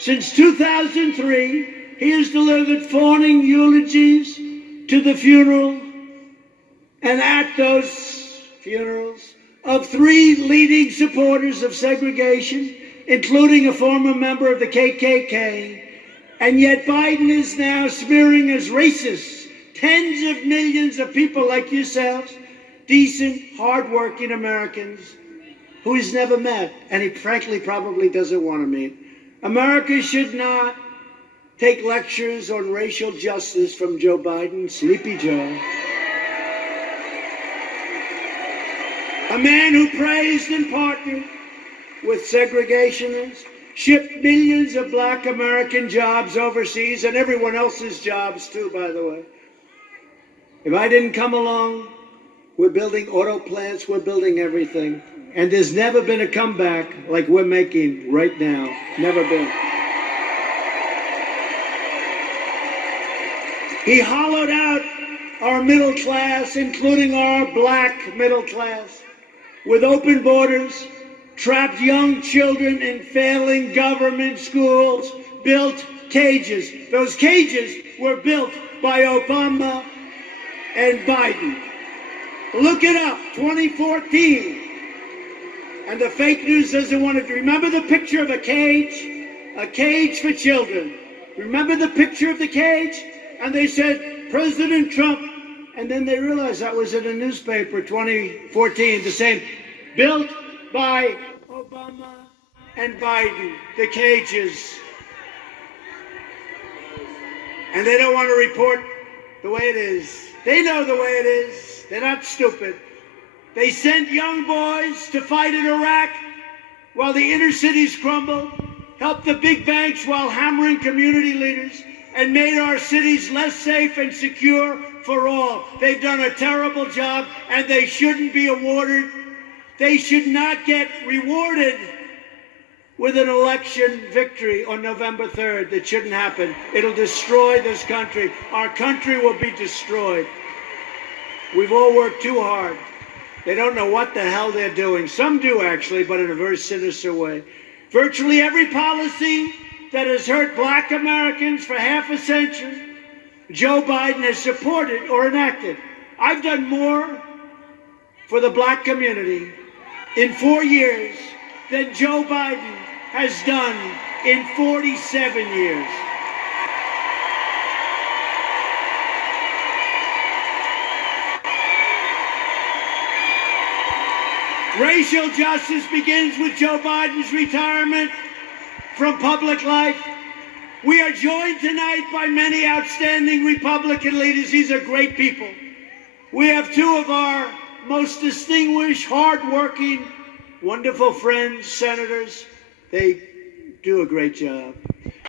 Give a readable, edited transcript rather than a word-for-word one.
Since 2003, he has delivered fawning eulogies to the funeral and at those funerals of 3 leading supporters of segregation, including a former member of the KKK. And yet Biden is now smearing as racist tens of millions of people like yourselves, decent, hardworking Americans who he's never met, and he frankly probably doesn't want to meet. America should not take lectures on racial justice from Joe Biden, Sleepy Joe. A man who praised and partnered with segregationists, shipped millions of black American jobs overseas, and everyone else's jobs too, by the way. If I didn't come along, we're building auto plants, we're building everything. And there's never been a comeback like we're making right now. Never been. He hollowed out our middle class, including our black middle class, with open borders, trapped young children in failing government schools, built cages. Those cages were built by Obama and Biden. Look it up, 2014. And the fake news doesn't want to. Remember the picture of a cage for children. Remember the picture of the cage? And they said, President Trump. And then they realized that was in a newspaper, 2014, the same. Built by Obama and Biden, the cages. And they don't want to report the way it is. They know the way it is. They're not stupid. They sent young boys to fight in Iraq while the inner cities crumbled, helped the big banks while hammering community leaders, and made our cities less safe and secure for all. They've done a terrible job, and they shouldn't be awarded. They should not get rewarded with an election victory on November 3rd. That shouldn't happen. It'll destroy this country. Our country will be destroyed. We've all worked too hard. They don't know what the hell they're doing. Some do, actually, but in a very sinister way. Virtually every policy that has hurt black Americans for half a century, Joe Biden has supported or enacted. I've done more for the black community in 4 years than Joe Biden has done in 47 years. Racial justice begins with Joe Biden's retirement from public life. We are joined tonight by many outstanding Republican leaders. These are great people. We have 2 of our most distinguished, hardworking, wonderful friends, senators. They do a great job.